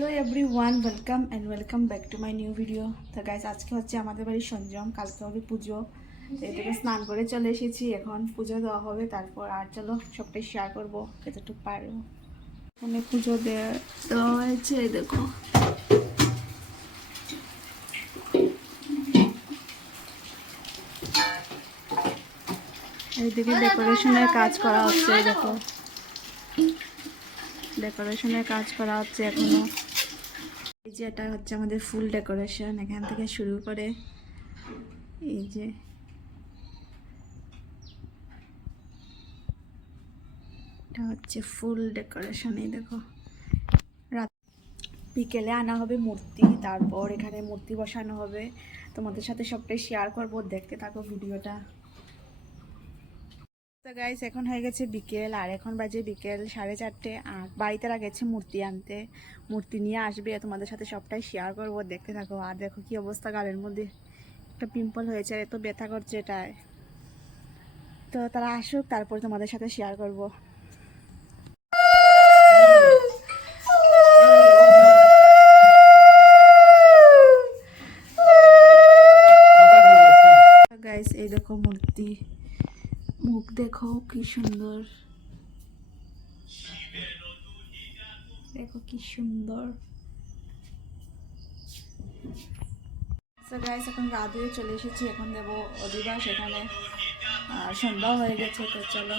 Hello everyone, welcome back to my new video. তো guys, আজকে হচ্ছে আমাদের বাড়ির সঞ্জম, কালকে হবে পুজো। তো এদিকে স্নান করে চলে এসেছি, এখন পুজো দেওয়া হবে, তারপর আর চলো সবটাই শেয়ার করবো যতটুকু পারবো। মানে পুজো দেওয়া হয়েছে, দেখো এইদিকে ডেকোরেশনের কাজ করা হচ্ছে, দেখো ডেকোরেশনের কাজ করা হচ্ছে এখনো। এই যে এটা হচ্ছে আমাদের ফুল ডেকোরেশন, এখান থেকে শুরু করে এই যে এটা হচ্ছে ফুল ডেকোরেশন। এই দেখো রাত বিকেলে আনা হবে মূর্তি, তারপর এখানে মূর্তি বসানো হবে। তোমাদের সাথে সবটাই শেয়ার করবো, দেখতে থাকো ভিডিওটা। তো গাইস, এখন হয়ে গেছে বিকেল, আর এখন বাজে বিকেল 4:30। আর বাড়িতে গেছে মূর্তি আনতে, মূর্তি নিয়ে আসবে, তোমাদের সাথে সবটাই শেয়ার করবো, দেখতে থাকো। আর দেখো কি অবস্থা, গালের মধ্যে একটা পিম্পল হয়েছে, এত ব্যথা করছে এটায়। তো তারা আসুক, তারপর তোমাদের সাথে শেয়ার করবো। গাইস, এই দেখো মূর্তি, মুখ দেখো কি সুন্দর, দেখো কি সুন্দর। তো গাইস, এখন গা ধুয়ে চলে এসেছি, এখন দেবো অধিবাস এখানে, আর সন্ধ্যাও হয়ে গেছে। তো চলো